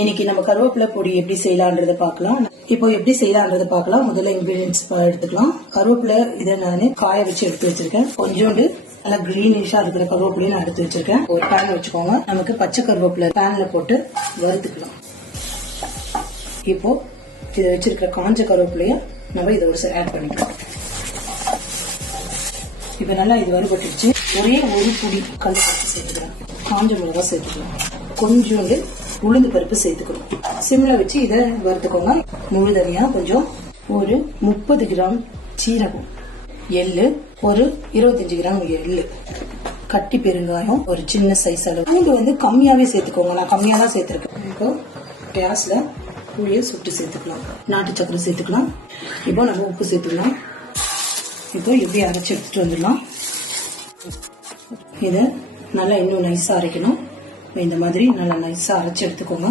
இன்னைக்கு நம்ம கருவேப்பிலை பொடி எப்படி செய்யலான்றத பார்க்கலாம். இப்போ எப்படி செய்யலான்றத பார்க்கலாம். முதல்ல இன்கிரீடியன்ஸ் எடுத்துக்கலாம். கருவேப்பிலை இதை நான் காய வச்சு எடுத்து வச்சிருக்கேன். கொஞ்சோண்டு நல்லா கிரீனிஷா இருக்கிற கருவேப்பிலையும் நான் எடுத்து வச்சிருக்கேன். ஒரு பேன் வச்சுக்கோங்க. நமக்கு பச்சை கருவேப்பிலை பேன்ல போட்டு வறுத்துக்கலாம். இப்போ இதை வச்சிருக்கிற காஞ்ச கருவேப்பிலைய நம்ம இதை ஒரு ஆட் பண்ணிக்கலாம். இப்ப நல்லா இது வறுபட்டுச்சு. ஒரே ஒரு புடி கல் பருப்பு சேர்த்துக்கலாம். காஞ்ச மிளகா சேர்த்துக்கலாம். கொஞ்சோண்டு உளுந்து பருப்பு சேர்த்துக்கணும். சிம்ல வச்சு இதை வறுத்துக்கோங்க. முழுதனியா கொஞ்சம் ஒரு 30 கிராம் சீரகம், எள்ளு ஒரு 25 கிராம் எள்ளு, கட்டி பெருங்காயம் ஒரு சின்ன சைஸ் அளவு. பூண்டு கம்மியாவே சேர்த்துக்கோங்க. நான் கம்மியா தான் சேர்த்திருக்கேன். இப்போ கேஸ்ல புளியை சுட்டு சேர்த்துக்கலாம். நாட்டு சக்கரை சேர்த்துக்கலாம். இப்போ நம்ம உப்பு சேர்த்துக்கலாம். இப்போ எப்படி அரைச்சு எடுத்துட்டு வந்துடலாம். இதை நல்லா இன்னும் நைஸா அரைக்கணும். இந்த மாதிரி நல்லா நைஸா அரைச்சு எடுத்துக்கோங்க.